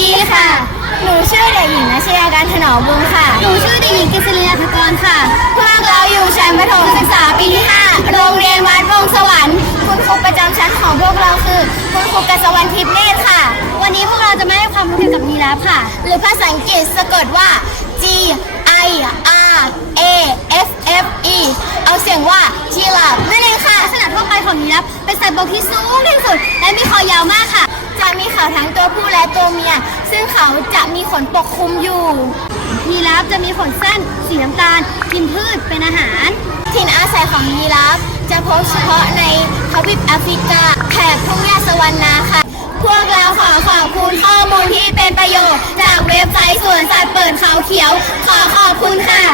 ดีค่ะหนูชื่อเด็กหญิงณชยาการถนอมวงศ์ค่ะหนูชื่อเด็กหญิงกฤษณียาธกรค่ะพวกเราอยู่ชั้นประถมศึกษาปีที่5โรงเรียนวัดวงสวรรค์คุณครูประจำชั้นของพวกเราคือคุณครูกฤษวรรณทิพย์เนตรค่ะวันนี้พวกเราจะมาให้ความรู้เกี่ยวกับยีราฟค่ะหรือภาษาอังกฤษสะกดว่า G I R A F F E เอาเสียงว่าจีราฟนั่นเองค่ะลักษณะทั่วไปของยีราฟเป็นสัตว์บกที่สูงที่สุดและมีคอยาวมากค่ะจะมีเขาทั้งตัวผู้และตัวเมียซึ่งเขาจะมีขนปกคลุมอยู่ยีราฟจะมีขนสั้นสีน้ำตาลกินพืชเป็นอาหารถิ่นอาศัยของยีราฟจะพบเฉพาะในทวีปแอฟริกาแถบทุ่งหญ้าสวรรณาค่ะพวกเราขอขอบคุณข้อมูลที่เป็นประโยชน์จากเว็บไซต์สวนสัตว์เปิดเขาเขียวขอขอบคุณค่ะ